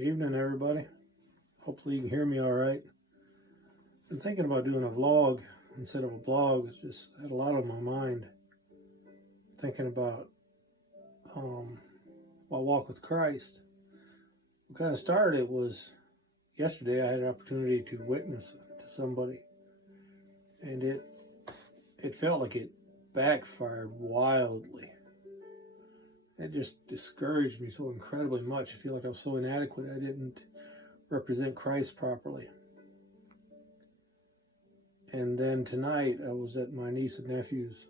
Evening, everybody. Hopefully you can hear me all right. Been thinking about doing a vlog instead of a blog. It's just had a lot on my mind. Thinking about my walk with Christ. What kind of started was yesterday. I had an opportunity to witness to somebody, and it felt like it backfired wildly. It just discouraged me so incredibly much. I feel like I was so inadequate. I didn't represent Christ properly. And then tonight I was at my nieces and nephews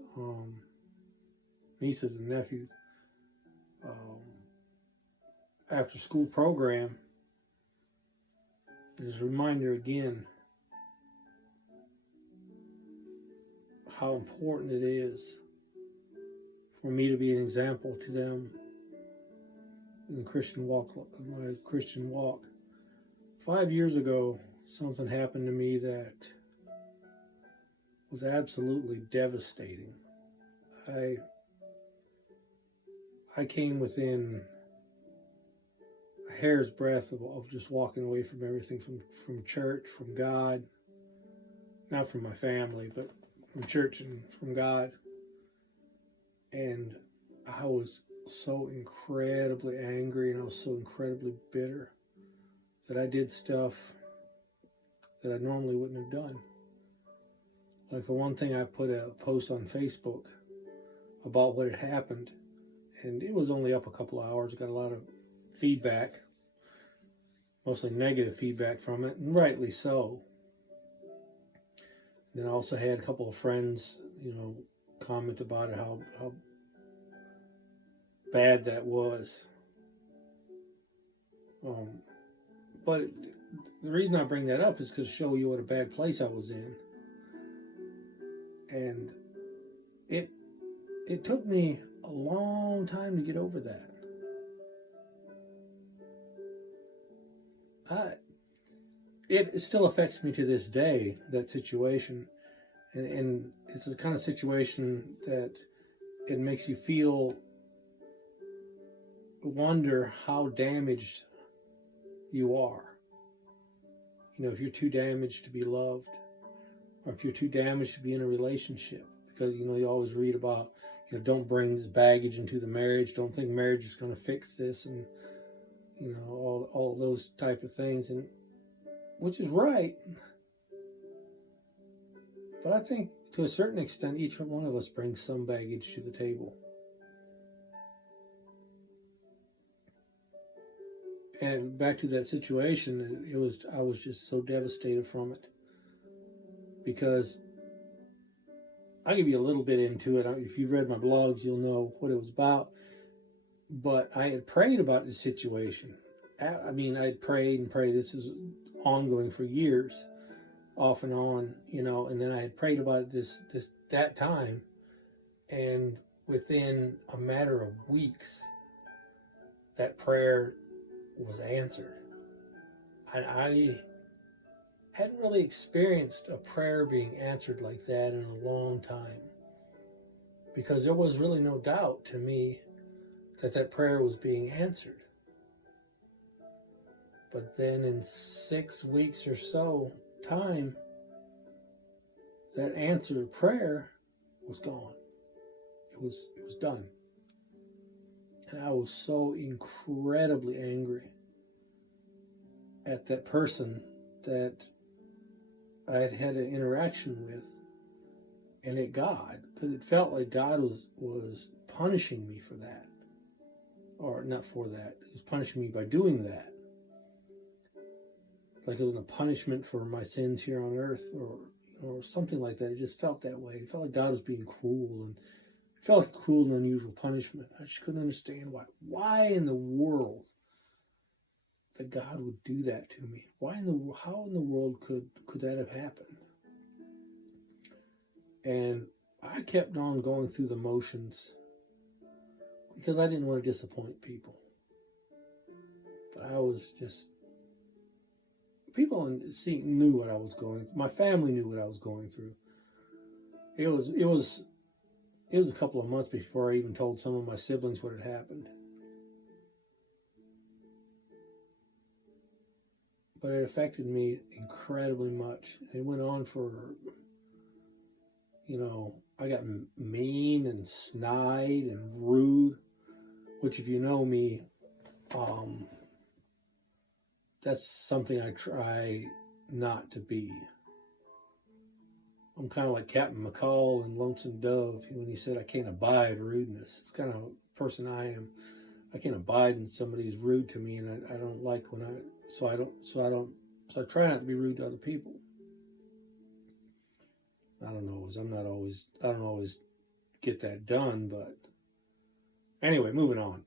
after school program. Just a reminder again how important it is for me to be an example to them in the Christian walk, my Christian walk. 5 years ago, something happened to me that was absolutely devastating. I came within a hair's breadth of just walking away from everything, from church, from God, not from my family, but from church and from God. And I was so incredibly angry, and I was so incredibly bitter that I did stuff that I normally wouldn't have done. Like, for one thing, I put a post on Facebook about what had happened, and it was only up a couple of hours. I got a lot of feedback, mostly negative feedback from it, and rightly so. Then I also had a couple of friends, comment about it, how bad that was. But the reason I bring that up is to show you what a bad place I was in. And it took me a long time to get over that. It still affects me to this day, that situation. And it's the kind of situation that it makes you wonder how damaged you are. If you're too damaged to be loved, or if you're too damaged to be in a relationship. Because, you always read about, don't bring this baggage into the marriage. Don't think marriage is going to fix this, and, all those type of things, and which is right. But I think to a certain extent, each one of us brings some baggage to the table. And back to that situation, I was just so devastated from it. Because I'll give you a little bit into it. If you've read my blogs, you'll know what it was about. But I had prayed about this situation. I had prayed and prayed. This is ongoing for years, off and on, and then I had prayed about that time. And within a matter of weeks, that prayer was answered. And I hadn't really experienced a prayer being answered like that in a long time, because there was really no doubt to me that prayer was being answered. But then in 6 weeks or so time, that answered prayer was gone. It was done. And I was so incredibly angry at that person that I had had an interaction with, and at God, because it felt like God was punishing me for that. Or not for that. He was punishing me by doing that. Like it was a punishment for my sins here on earth, or something like that. It just felt that way. It felt like God was being cruel, and it felt like cruel and unusual punishment. I just couldn't understand why. Why in the world that God would do that to me? How in the world could that have happened? And I kept on going through the motions because I didn't want to disappoint people. But I was just, people knew what I was going through. My family knew what I was going through. It was a couple of months before I even told some of my siblings what had happened. but it affected me incredibly much. It went on for, I got mean and snide and rude, which if you know me, that's something I try not to be. I'm kind of like Captain McCall in Lonesome Dove when he said, I can't abide rudeness. It's kind of a person I am. I can't abide when somebody's rude to me, and I don't like when so I try not to be rude to other people. I don't always get that done, but anyway, moving on.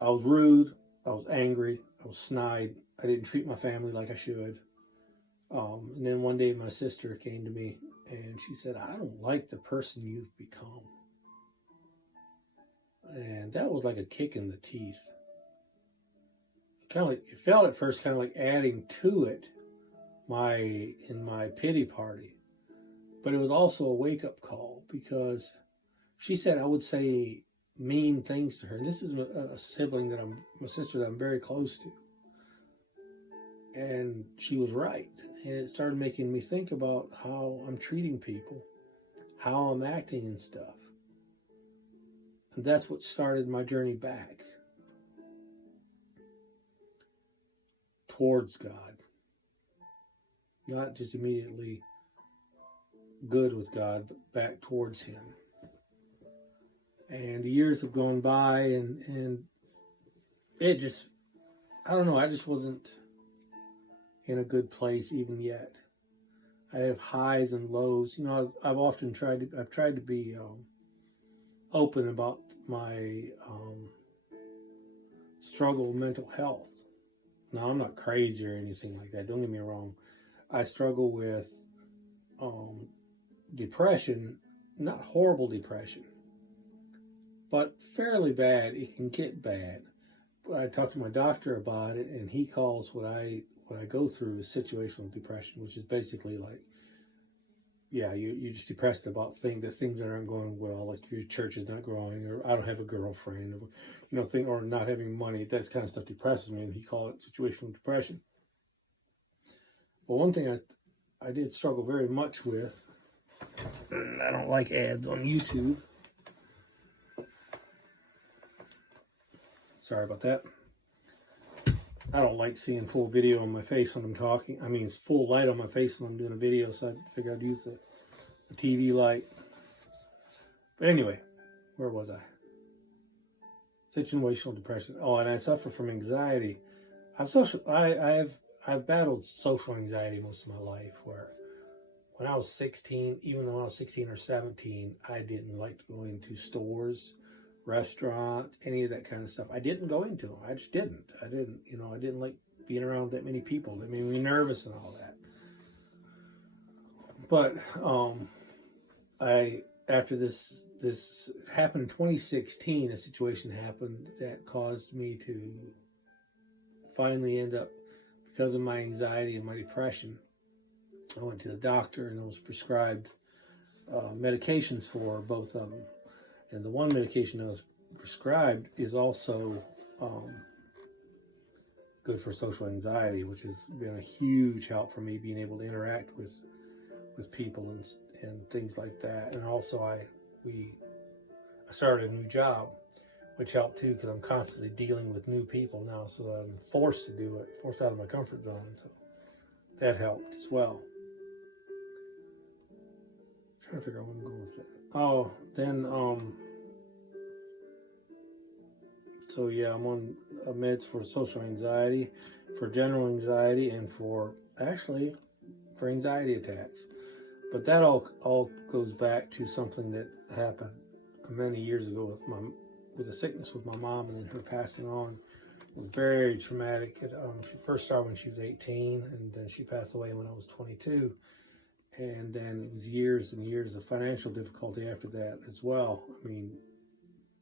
I was rude, I was angry, I was snide, I didn't treat my family like I should. And then one day my sister came to me and she said, I don't like the person you've become. And that was like a kick in the teeth. Kind of like, it felt at first kind of like adding to it in my pity party. But it was also a wake-up call because she said I would say mean things to her. And this is a sibling my sister that I'm very close to. And she was right. And it started making me think about how I'm treating people, how I'm acting and stuff. And that's what started my journey back towards God. Not just immediately good with God, but back towards Him. And the years have gone by and it just, I don't know, I just wasn't in a good place even yet. I have highs and lows. I've tried to be open about my struggle with mental health. Now, I'm not crazy or anything like that. Don't get me wrong. I struggle with depression, not horrible depression, but fairly bad. It can get bad. I talked to my doctor about it, and he calls what I go through is situational depression, which is basically like, yeah, you're just depressed about things that aren't going well, like your church is not growing, or I don't have a girlfriend, or or not having money. That kind of stuff depresses me, and he called it situational depression. But one thing I did struggle very much with, and I don't like ads on YouTube. Sorry about that. I don't like seeing full video on my face when I'm talking. I mean, it's full light on my face when I'm doing a video, so I figured I'd use the TV light. But anyway, where was I? Situational depression. Oh, and I suffer from anxiety. I've battled social anxiety most of my life, where when I was 16, even when I was 16 or 17, I didn't like to go into stores, restaurants, any of that kind of stuff. I didn't go into them. I just didn't. I didn't like being around that many people. That made me nervous and all that. But after this happened in 2016, a situation happened that caused me to finally end up, because of my anxiety and my depression, I went to the doctor and I was prescribed medications for both of them. And the one medication I was prescribed is also good for social anxiety, which has been a huge help for me being able to interact with people and things like that. And also I started a new job, which helped too, because I'm constantly dealing with new people now, so I'm forced to do it, forced out of my comfort zone. So that helped as well. I'm trying to figure out where I'm going with that. Oh, then so yeah, I'm on meds for social anxiety, for general anxiety, and for anxiety attacks. But that all goes back to something that happened many years ago with a sickness with my mom, and then her passing on. It was very traumatic. She first started when she was 18, and then she passed away when I was 22. And then it was years and years of financial difficulty after that as well. I mean,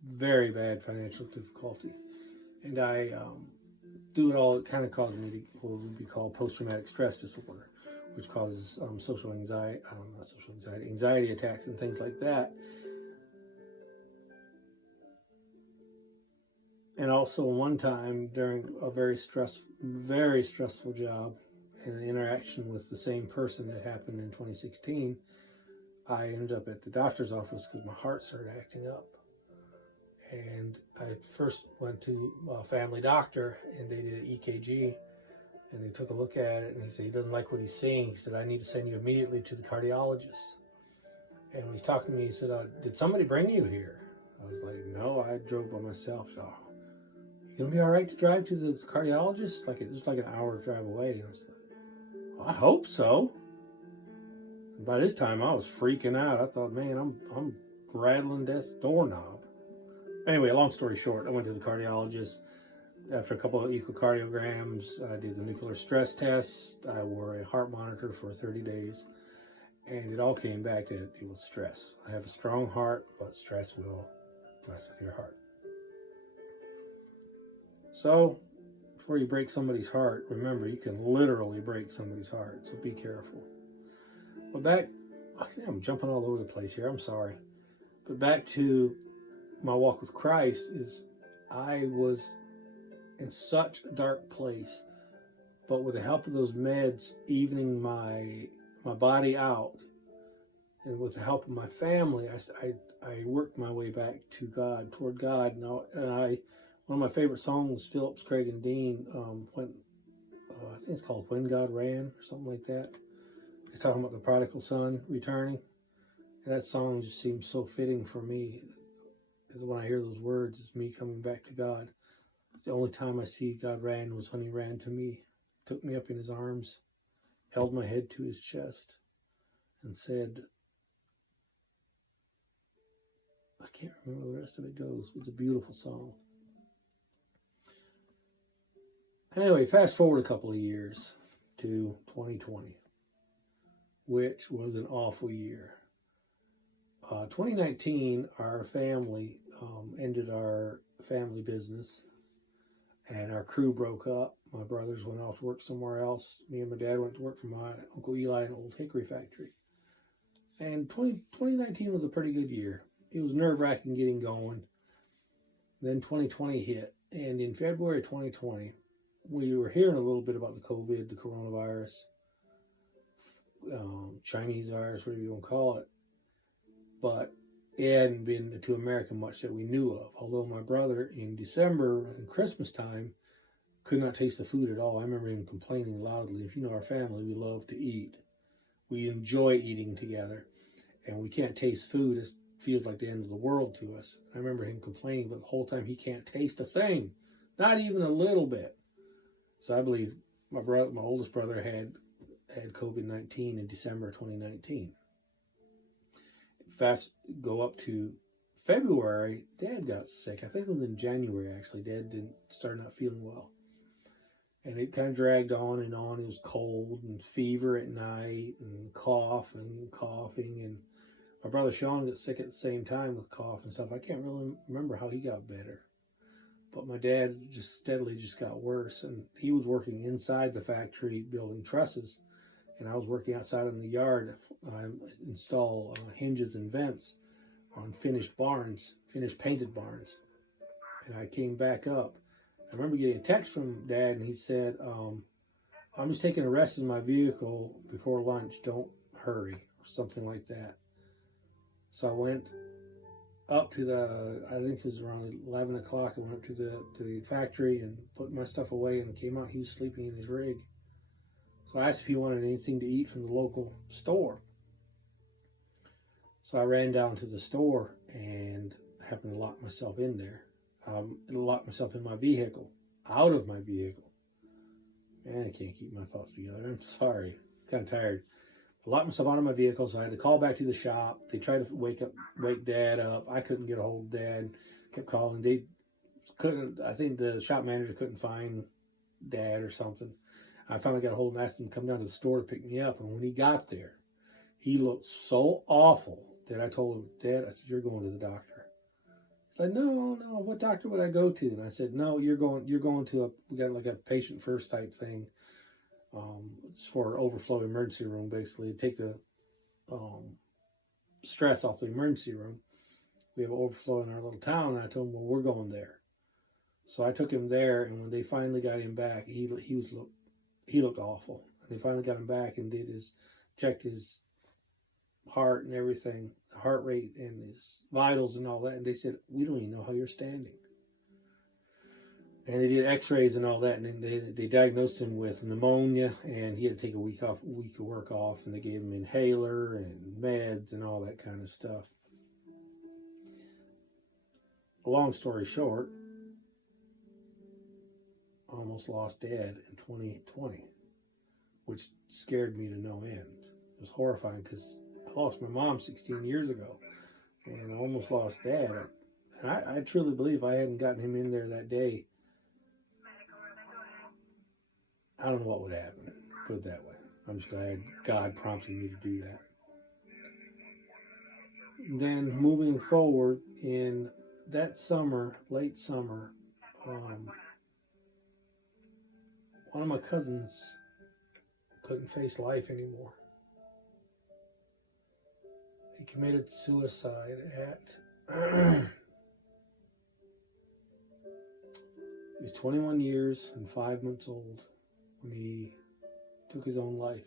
very bad financial difficulty. And I, through it all, it kind of caused me to what would be called post-traumatic stress disorder, which causes anxiety attacks and things like that. And also one time during a very stressful job and an interaction with the same person that happened in 2016, I ended up at the doctor's office because my heart started acting up. And I first went to a family doctor and they did an EKG and they took a look at it and he said he doesn't like what he's seeing. He said, I need to send you immediately to the cardiologist. And when he's talking to me, he said, did somebody bring you here? I was like, no, I drove by myself. So, you gonna be all right to drive to the cardiologist? It was like an hour drive away. And I was like, well, I hope so. And by this time, I was freaking out. I thought, man, I'm rattling death's doorknob. Anyway, long story short, I went to the cardiologist. After a couple of echocardiograms, I did the nuclear stress test. I wore a heart monitor for 30 days. And it all came back that it was stress. I have a strong heart, but stress will mess with your heart. So, before you break somebody's heart, remember you can literally break somebody's heart. So be careful. But I'm jumping all over the place here. I'm sorry. But back to my walk with Christ is I was in such a dark place, but with the help of those meds evening my body out, and with the help of my family, I worked my way back to God, toward God. And one of my favorite songs, Phillips, Craig, and Dean, I think it's called "When God Ran" or something like that. It's talking about the prodigal son returning. And that song just seems so fitting for me. Because when I hear those words, it's me coming back to God. The only time I see God ran was when he ran to me, took me up in his arms, held my head to his chest, and said, I can't remember the rest of it goes. It's a beautiful song. Anyway, fast forward a couple of years to 2020, which was an awful year. 2019, our family ended our family business, and our crew broke up. My brothers went off to work somewhere else. Me and my dad went to work for my Uncle Eli in Old Hickory Factory. And 2019 was a pretty good year. It was nerve-wracking getting going. Then 2020 hit, and in February 2020, we were hearing a little bit about the coronavirus, Chinese virus, whatever you want to call it, but it hadn't been to America much that we knew of. Although my brother in December and Christmas time could not taste the food at all. I remember him complaining loudly. If you know our family, we love to eat. We enjoy eating together, and we can't taste food. It feels like the end of the world to us. I remember him complaining, but the whole time he can't taste a thing, not even a little bit. So I believe my oldest brother had COVID-19 in December 2019. Go up to February, Dad got sick. I think it was in January, actually. Dad start not feeling well. And it kind of dragged on and on. It was cold and fever at night and coughing. And my brother Sean got sick at the same time with cough and stuff. I can't really remember how he got better. But my dad just steadily got worse. And he was working inside the factory building trusses. And I was working outside in the yard. I install hinges and vents on finished painted barns. And I came back up. I remember getting a text from Dad, and he said, I'm just taking a rest in my vehicle before lunch. Don't hurry, or something like that. So I went up to I think it was around 11 o'clock. I went up to the factory and put my stuff away, and came out. He was sleeping in his rig. So I asked if he wanted anything to eat from the local store. So I ran down to the store and happened to lock myself in there. Locked myself in my vehicle, out of my vehicle. Man, I can't keep my thoughts together. I'm sorry. I'm kind of tired. I locked myself out of my vehicle, so I had to call back to the shop. They tried to wake Dad up. I couldn't get a hold of Dad. Kept calling. They couldn't. I think the shop manager couldn't find Dad or something. I finally got a hold of him, asked him to come down to the store to pick me up. And when he got there, he looked so awful that I told him, Dad, I said, you're going to the doctor. He's like, no, what doctor would I go to? And I said, no, you're going to we got like a patient first type thing. It's for overflow emergency room, basically. Take the stress off the emergency room. We have overflow in our little town. And I told him, well, we're going there. So I took him there, and when they finally got him back, he looked awful. And they finally got him back and checked his heart and everything, the heart rate and his vitals and all that. And they said, we don't even know how you're standing. And they did X-rays and all that, and then they diagnosed him with pneumonia, and he had to take a week of work off, and they gave him inhaler and meds and all that kind of stuff. Long story short, almost lost Dad in 2020, which scared me to no end. It was horrifying because I lost my mom 16 years ago, and I almost lost Dad. And I truly believe if I hadn't gotten him in there that day, I don't know what would happen, put it that way. I'm just glad God prompted me to do that. Then moving forward in that summer, late summer, one of my cousins couldn't face life anymore. He committed suicide at he was 21 years and 5 months old when he took his own life.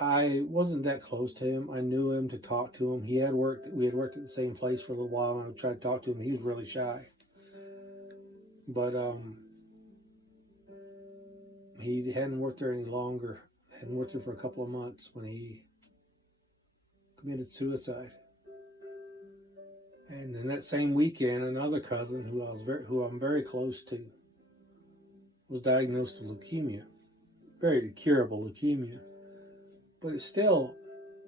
I wasn't that close to him. I knew him to talk to him. We had worked at the same place for a little while, and I would try to talk to him. He was really shy. But he hadn't worked there any longer. Hadn't worked there for a couple of months when he committed suicide. And in that same weekend, another cousin who I'm very close to was diagnosed with leukemia, very curable leukemia. But it's still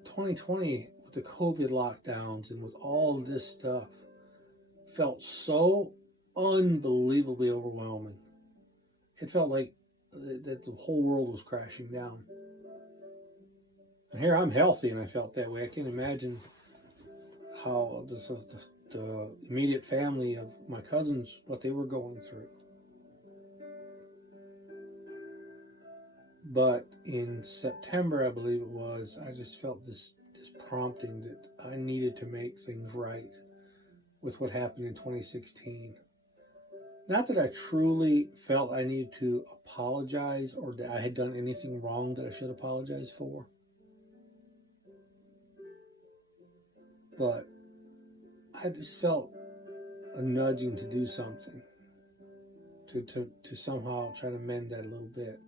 2020 with the COVID lockdowns and with all this stuff felt so unbelievably overwhelming. It felt like that the whole world was crashing down. And here I'm healthy, and I felt that way. I can't imagine how the immediate family of my cousins, what they were going through. But in September, I believe it was, I just felt this prompting that I needed to make things right with what happened in 2016. Not that I truly felt I needed to apologize or that I had done anything wrong that I should apologize for. But I just felt a nudging to do something, to somehow try to mend that a little bit.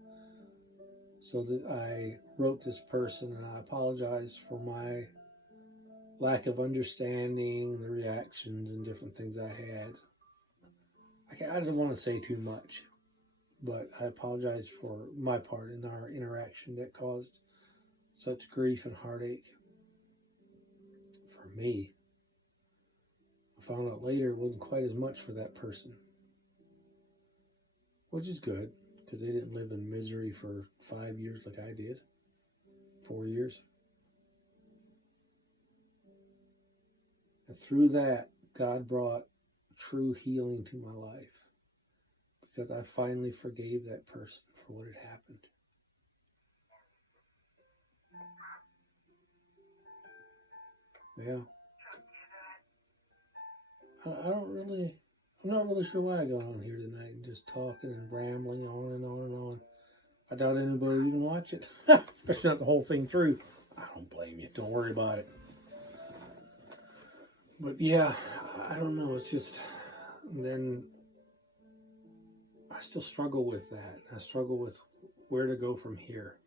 So that I wrote this person, and I apologized for my lack of understanding, the reactions and different things I had. I didn't want to say too much, but I apologize for my part in our interaction that caused such grief and heartache for me. I found out later it wasn't quite as much for that person, which is good, because they didn't live in misery for 5 years like I did, 4 years. And through that, God brought true healing to my life, because I finally forgave that person for what had happened. Yeah. I'm not really sure why I got on here tonight and just talking and rambling on and on and on. I doubt anybody would even watch it, especially not the whole thing through. I don't blame you. Don't worry about it. But yeah, I don't know. It's just, then I still struggle with that. I struggle with where to go from here.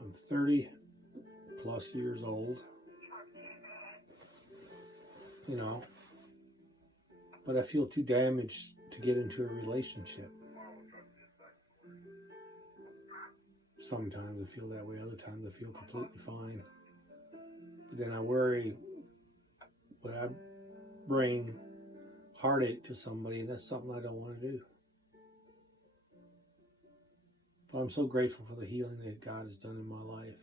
I'm 30 plus years old, but I feel too damaged to get into a relationship. Sometimes I feel that way, other times I feel completely fine. But then I worry, would I bring heartache to somebody, and that's something I don't want to do. But I'm so grateful for the healing that God has done in my life.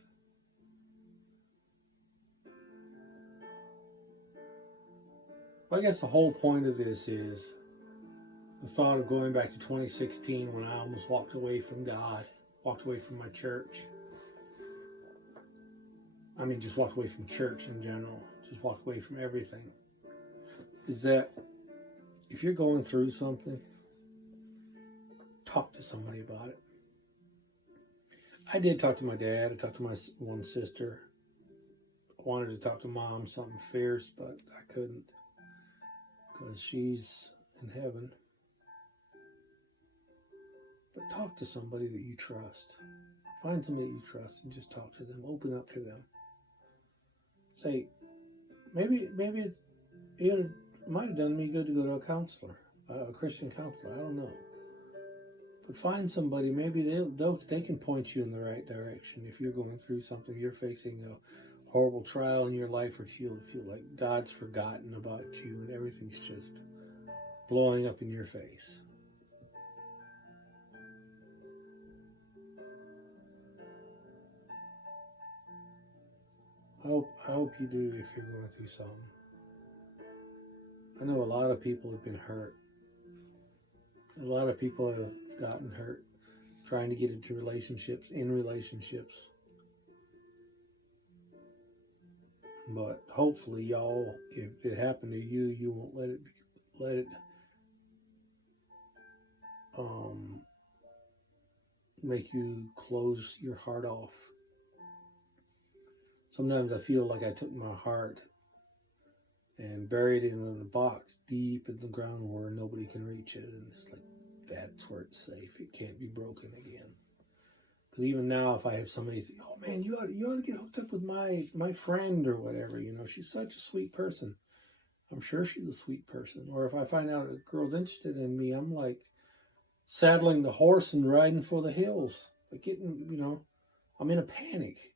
I guess the whole point of this is the thought of going back to 2016 when I almost walked away from God, walked away from my church. I mean, just walked away from church in general, just walked away from everything. is that if you're going through something, talk to somebody about it. I did talk to my dad. I talked to my one sister. I wanted to talk to mom something fierce, but I couldn't because she's in heaven. But talk to somebody that you trust. Find somebody you trust and just talk to them. Open up to them. Say, maybe it might have done me good to go to a counselor, a Christian counselor. I don't know. But find somebody. Maybe they can point you in the right direction if you're going through something. You're facing a horrible trial in your life, or feel like God's forgotten about you and everything's just blowing up in your face. I hope you do if you're going through something. I know a lot of people have been hurt. A lot of people have gotten hurt trying to get into relationships, But hopefully, y'all, if it happened to you, you won't let it make you close your heart off. Sometimes I feel like I took my heart and buried it in a box deep in the ground where nobody can reach it, and it's like, that's where it's safe. It can't be broken again. Because even now, if I have somebody say, "Oh man, you ought to get hooked up with my friend or whatever," she's such a sweet person. I'm sure she's a sweet person. Or if I find out a girl's interested in me, I'm like saddling the horse and riding for the hills. Like getting, I'm in a panic.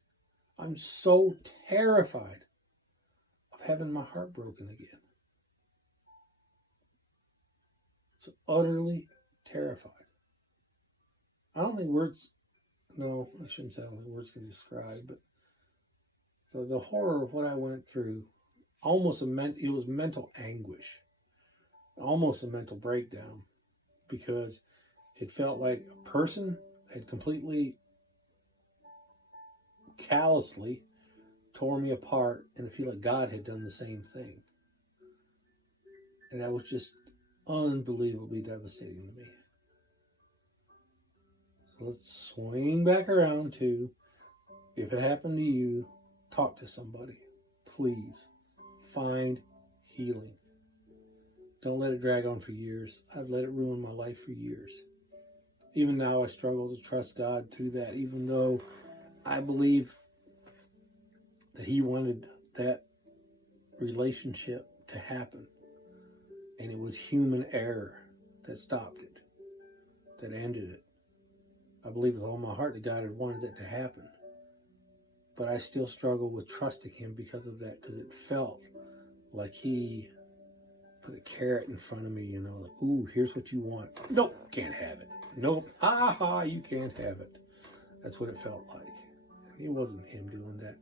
I'm so terrified of having my heart broken again. So utterly terrified. I don't think words, no, I shouldn't say I don't think words can describe, but the horror of what I went through, it was mental anguish, almost a mental breakdown, because it felt like a person had completely, callously tore me apart, and I feel like God had done the same thing. And that was just unbelievably devastating to me. So let's swing back around to, if it happened to you, talk to somebody. Please find healing. Don't let it drag on for years. I've let it ruin my life for years. Even now I struggle to trust God through that, even though I believe that He wanted that relationship to happen. And it was human error that stopped it, that ended it. I believe with all my heart that God had wanted that to happen. But I still struggle with trusting Him because of that, because it felt like He put a carrot in front of me, like, ooh, here's what you want. Nope, can't have it. Nope, ha, you can't have it. That's what it felt like. It wasn't Him doing that.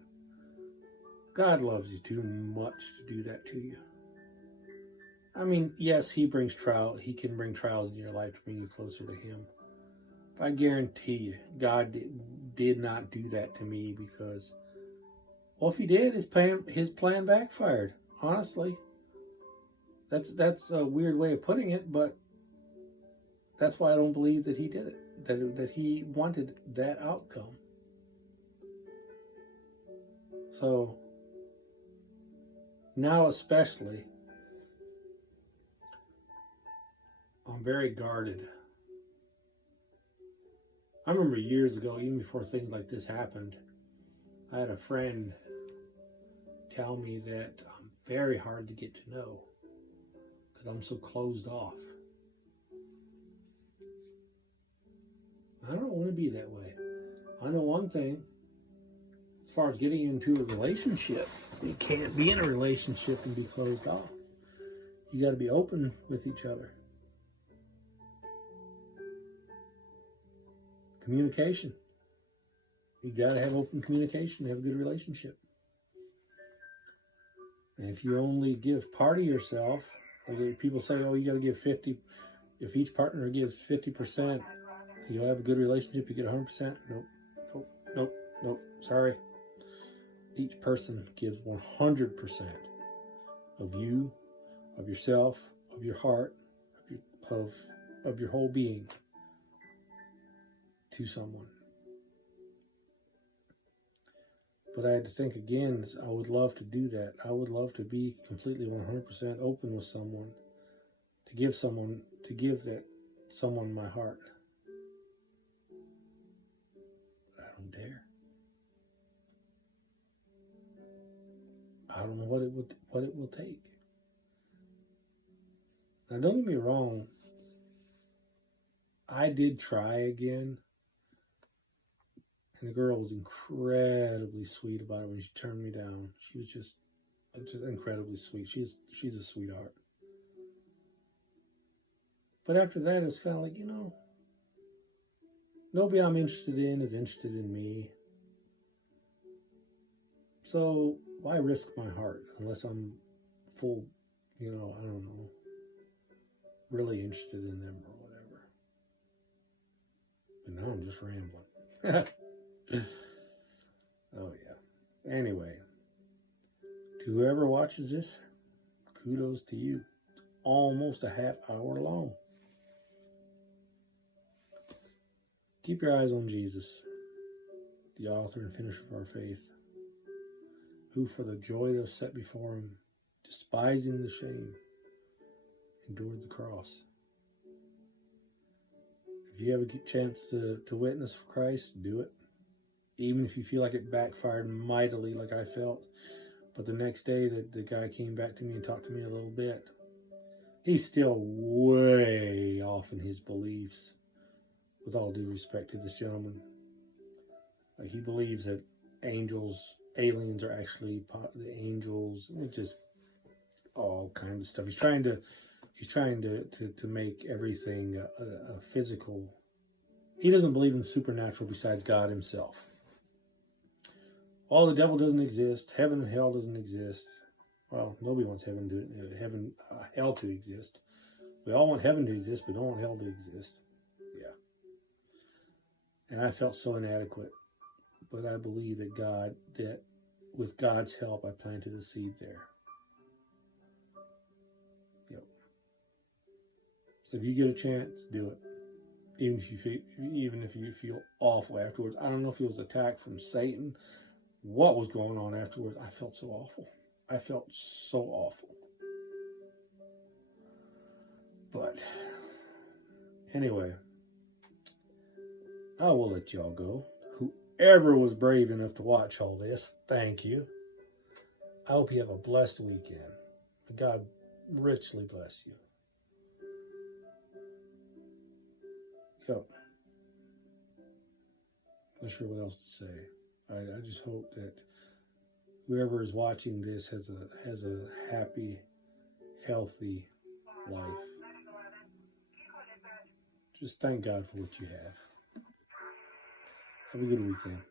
God loves you too much to do that to you. I mean, yes, He brings trial. He can bring trials in your life to bring you closer to Him. But I guarantee you, God did not do that to me because, well, if He did, His plan backfired. Honestly, that's a weird way of putting it, but that's why I don't believe that He did it. That He wanted that outcome. So now, especially, I'm very guarded. I remember years ago, even before things like this happened, I had a friend tell me that I'm very hard to get to know because I'm so closed off. I don't want to be that way. I know one thing, as far as getting into a relationship, you can't be in a relationship and be closed off. You got to be open with each other. Communication. You got to have open communication to have a good relationship. And if you only give part of yourself, like people say, oh, you got to give 50. If each partner gives 50%, you'll have a good relationship. You get 100%. Nope. Sorry. Each person gives 100% of you, of yourself, of your heart, of your whole being to someone. But I had to think again, I would love to do that. I would love to be completely 100% open with someone, to give that someone my heart. But I don't dare. I don't know what it will take. Now, don't get me wrong. I did try again, and the girl was incredibly sweet about it when she turned me down. She was just incredibly sweet. She's a sweetheart. But after that, it was kind of like, nobody I'm interested in is interested in me. So why risk my heart unless I'm full, I don't know, really interested in them or whatever. But now I'm just rambling. Oh, yeah. Anyway, to whoever watches this, kudos to you. It's almost a half hour long. Keep your eyes on Jesus, the author and finisher of our faith, who for the joy that was set before him, despising the shame, endured the cross. If you have a chance to witness for Christ, do it. Even if you feel like it backfired mightily like I felt. But the next day, the guy came back to me and talked to me a little bit. He's still way off in his beliefs, with all due respect to this gentleman. Like, he believes that aliens are actually the angels. It's just all kinds of stuff. He's trying to make everything a physical. He doesn't believe in supernatural besides God himself. The devil doesn't exist. Heaven and hell doesn't exist. Well, nobody wants hell to exist. We all want heaven to exist, but don't want hell to exist. Yeah. And I felt so inadequate. But I believe that with God's help, I planted a seed there. Yep. So if you get a chance, do it. Even if you feel awful afterwards. I don't know if it was attack from Satan. What was going on afterwards? I felt so awful. I felt so awful. But anyway, I will let y'all go. Whoever was brave enough to watch all this, thank you. I hope you have a blessed weekend. May God richly bless you. Yep. Not sure what else to say. I just hope that whoever is watching this has a happy, healthy life. Just thank God for what you have. Have a good weekend.